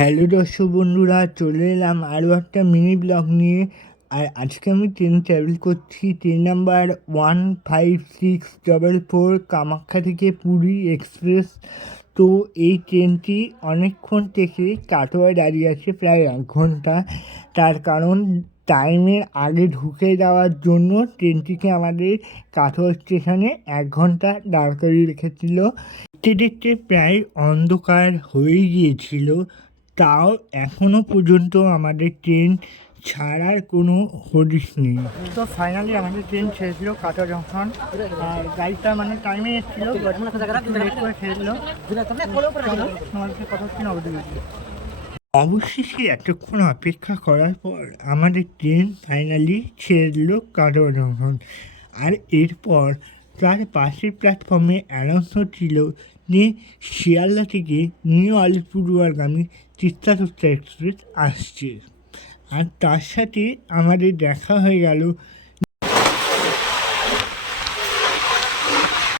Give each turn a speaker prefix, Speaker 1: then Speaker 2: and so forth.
Speaker 1: Hello দর্শক বন্ধুরা, চলে এলাম আরও একটা মিনি ব্লগ নিয়ে। আর আজকে আমি ট্রেন ট্রাভেল করছি train number one five six double four Kamakhya থেকে পুরী এক্সপ্রেস তো এই ট্রেনটি অনেকক্ষণ থেকে কাটোয়ায় দাঁড়িয়ে আছে, প্রায় এক ঘণ্টা। তার কারণ টাইমের আগে ঢুকে যাওয়ার জন্য ট্রেনটিকে আমাদের কাটোয়া স্টেশনে এক ঘণ্টা দাঁড় করিয়ে রেখেছিল। দেখতে দেখতে প্রায় অন্ধকার হয়ে গিয়েছিল। তাও এখনও পর্যন্ত আমাদের ট্রেন ছাড়ার কোনো হদিশ নেই। তো ফাইনালি আমাদের ট্রেন ছেড়েছিল কাটা জংশন আর গাড়িটা মানে টাইমে এসেছিল লেট করে ছেড়েছিল। অবধি অবশেষে এতক্ষণ অপেক্ষা করার পর আমাদের ট্রেন ফাইনালি ছেড়ে দিল কাটোয়া জংশন আর এরপর তার পাশের প্ল্যাটফর্মে অ্যানাউন্স ছিল যে শিয়ালদা থেকে নিউ আলিপুরগামী তিস্তা তুস্তা এক্সপ্রেস আসছে। আর তার সাথে আমাদের দেখা হয়ে গেল